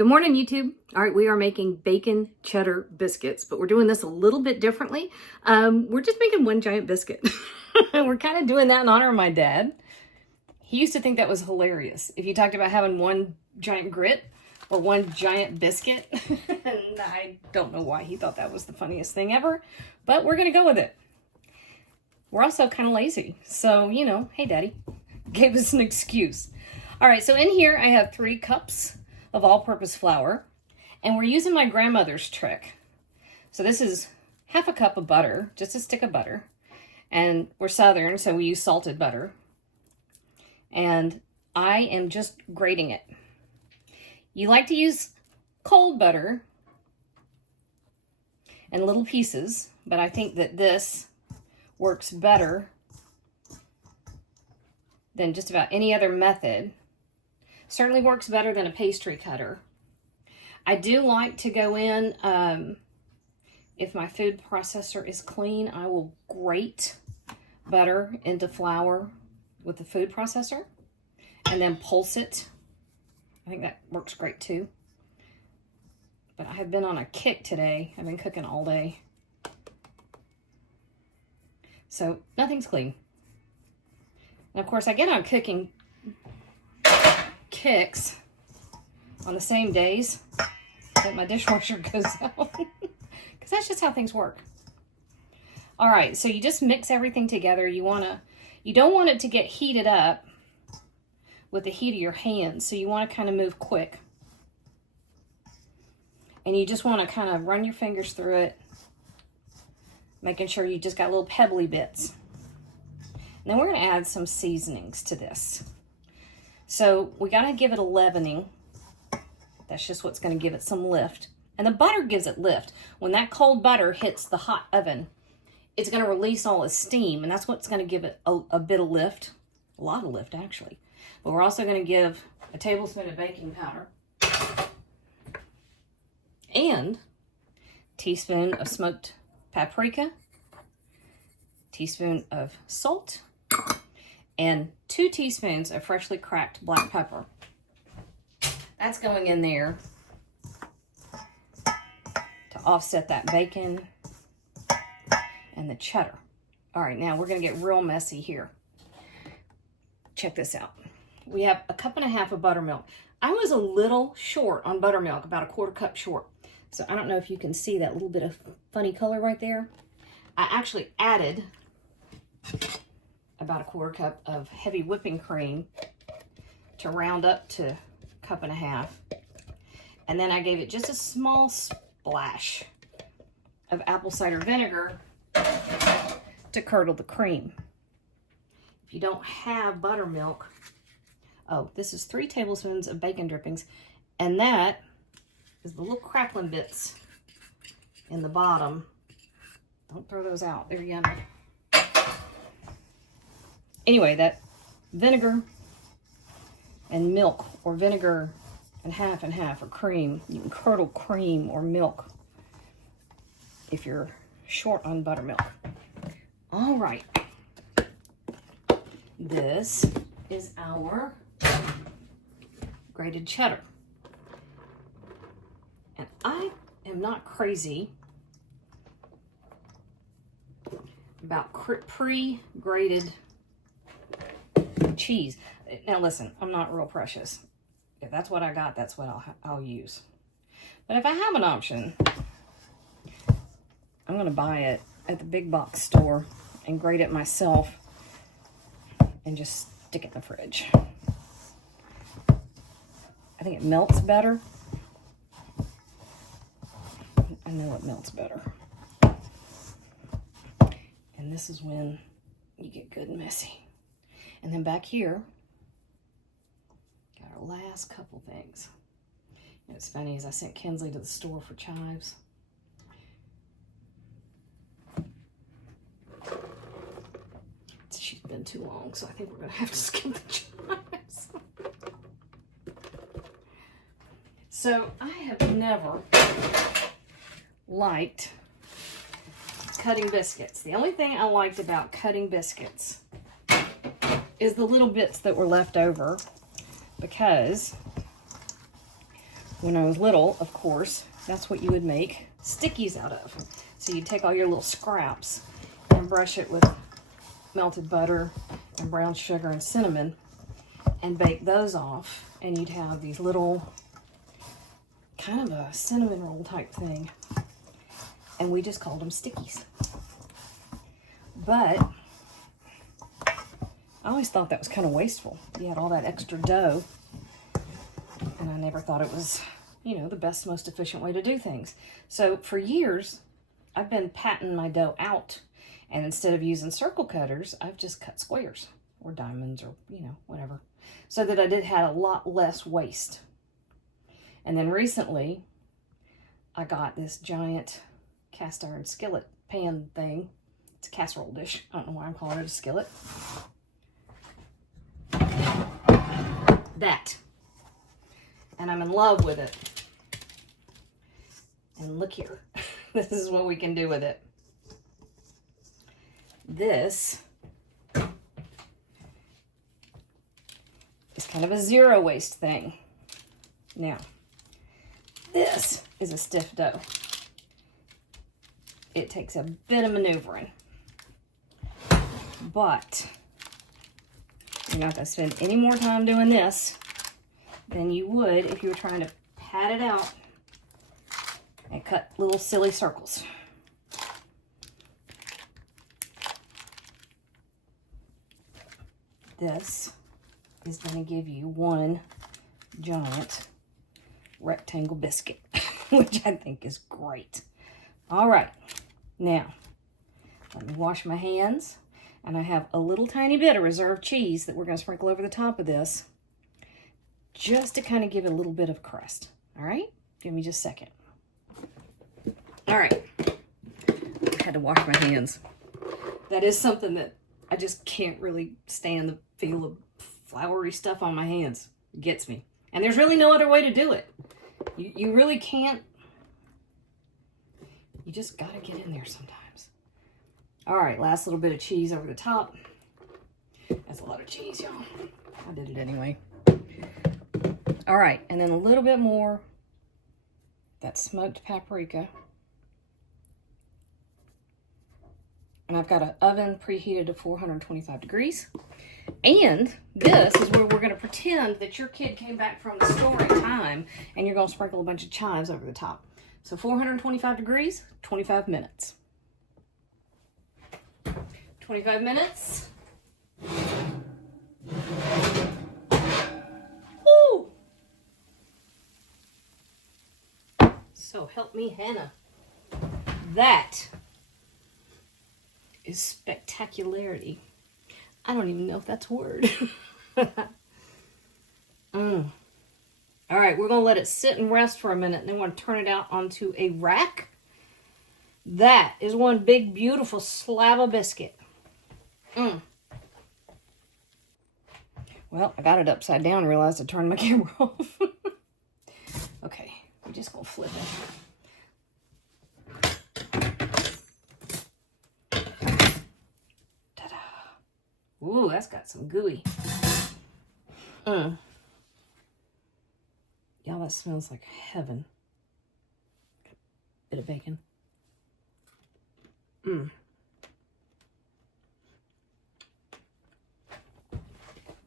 Good morning, YouTube. All right, we are making bacon cheddar biscuits, but we're doing this a little bit differently. We're just making one giant biscuit. We're kind of doing that in honor of my dad. He used to think that was hilarious. If you talked about having one giant grit or one giant biscuit, and I don't know why he thought that was the funniest thing ever, but we're going to go with it. We're also kind of lazy. So, you know, hey, Daddy, gave us an excuse. All right, so in here I have 3 cups of all-purpose flour, and we're using my grandmother's trick. So this is half a cup of butter, just a stick of butter, and we're Southern, so we use salted butter, and I am just grating it. You like to use cold butter in little pieces, but I think that this works better than just about any other method. Certainly works better than a pastry cutter. I do like to go in, if my food processor is clean, I will grate butter into flour with the food processor and then pulse it. I think that works great too. But I have been on a kick today. I've been cooking all day. So nothing's clean. And of course I get on cooking kicks on the same days that my dishwasher goes out, because that's just how things work. All right, so you just mix everything together. You don't want it to get heated up with the heat of your hands, so you want to kind of move quick, and you just want to kind of run your fingers through it, making sure you just got little pebbly bits. And then we're going to add some seasonings to this. So we got to give it a leavening. That's just what's going to give it some lift. And the butter gives it lift. When that cold butter hits the hot oven, it's going to release all its steam, and that's what's going to give it a bit of lift. A lot of lift, actually. But we're also going to give a tablespoon of baking powder and a teaspoon of smoked paprika, teaspoon of salt, and 2 teaspoons of freshly cracked black pepper. That's going in there to offset that bacon and the cheddar. All right, now we're going to get real messy here. Check this out. We have a 1.5 cups of buttermilk. I was a little short on buttermilk, about a 1/4 cup short. So I don't know if you can see that little bit of funny color right there. I actually added about a 1/4 cup of heavy whipping cream to round up to 1.5 cups. And then I gave it just a small splash of apple cider vinegar to curdle the cream. If you don't have buttermilk, oh, this is 3 tablespoons of bacon drippings, and that is the little crackling bits in the bottom. Don't throw those out, they're yummy. Anyway, that vinegar and milk, or vinegar and half, or cream. You can curdle cream or milk if you're short on buttermilk. All right. This is our grated cheddar. And I am not crazy about pre-grated cheese. Now listen, I'm not real precious. If that's what I got, that's what I'll use. But if I have an option, I'm going to buy it at the big box store and grate it myself and just stick it in the fridge. I think it melts better. I know it melts better. And this is when you get good and messy. And then back here, got our last couple things. And it's funny, as I sent Kinsley to the store for chives. She's been too long, so I think we're going to have to skip the chives. So I have never liked cutting biscuits. The only thing I liked about cutting biscuits is the little bits that were left over, because when I was little, of course, that's what you would make stickies out of. So you take all your little scraps and brush it with melted butter and brown sugar and cinnamon and bake those off. And you'd have these little, kind of a cinnamon roll type thing. And we just called them stickies. But I always thought that was kind of wasteful. You had all that extra dough. And I never thought it was, you know, the best, most efficient way to do things. So for years, I've been patting my dough out. And instead of using circle cutters, I've just cut squares or diamonds or, you know, whatever. So that I did have a lot less waste. And then recently, I got this giant cast iron skillet pan thing. It's a casserole dish. I don't know why I'm calling it a skillet. That. And I'm in love with it. And look here. This is what we can do with it. This is kind of a zero waste thing. Now, this is a stiff dough. It takes a bit of maneuvering. But you're not going to spend any more time doing this than you would if you were trying to pat it out and cut little silly circles. This is going to give you one giant rectangle biscuit, which I think is great. All right, now let me wash my hands, and I have a little tiny bit of reserved cheese that we're going to sprinkle over the top of this just to kind of give it a little bit of crust. All right, give me just a second. All right, I had to wash my hands. That is something that I just can't really stand, the feel of floury stuff on my hands. It gets me. And there's really no other way to do it. You really can't. You just got to get in there sometimes. All right, last little bit of cheese over the top. That's a lot of cheese, y'all. I did it anyway. All right, and then a little bit more that smoked paprika. And I've got an oven preheated to 425 degrees. And this is where we're going to pretend that your kid came back from the store in time, and you're going to sprinkle a bunch of chives over the top. So 425 degrees, 25 minutes. 25 minutes. Woo! So help me, Hannah. That is spectacularity. I don't even know if that's a word. All right, we're going to let it sit and rest for a minute, and then we're going to turn it out onto a rack. That is one big, beautiful slab of biscuit. Well, I got it upside down and realized I turned my camera off. Okay, we're just going to flip it. Ta-da. Ooh, that's got some gooey. Y'all, that smells like heaven. Bit of bacon.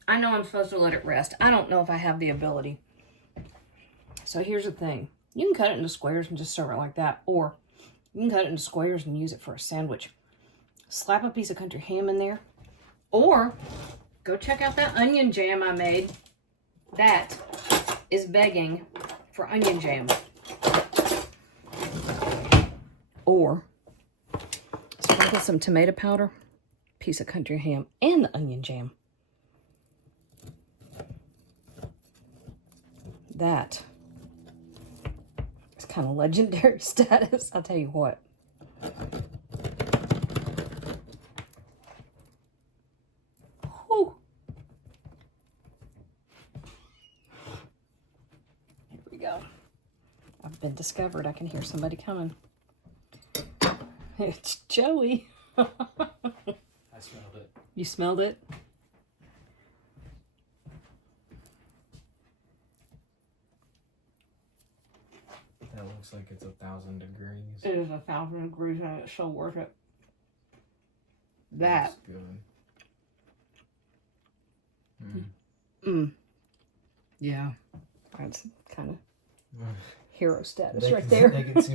I know I'm supposed to let it rest. I don't know if I have the ability. So here's the thing. You can cut it into squares and just serve it like that. Or you can cut it into squares and use it for a sandwich. Slap a piece of country ham in there. Or go check out that onion jam I made. That is begging for onion jam. Or sprinkle some tomato powder, piece of country ham, and the onion jam. That is kind of legendary status, I'll tell you what. Whew. Here we go. I've been discovered. I can hear somebody coming. It's Joey. I smelled it. You smelled it? Looks like it's 1,000 degrees. It is 1,000 degrees and it's so worth it. That. That's good. Yeah. That's kind of hero status They right can, there. They can see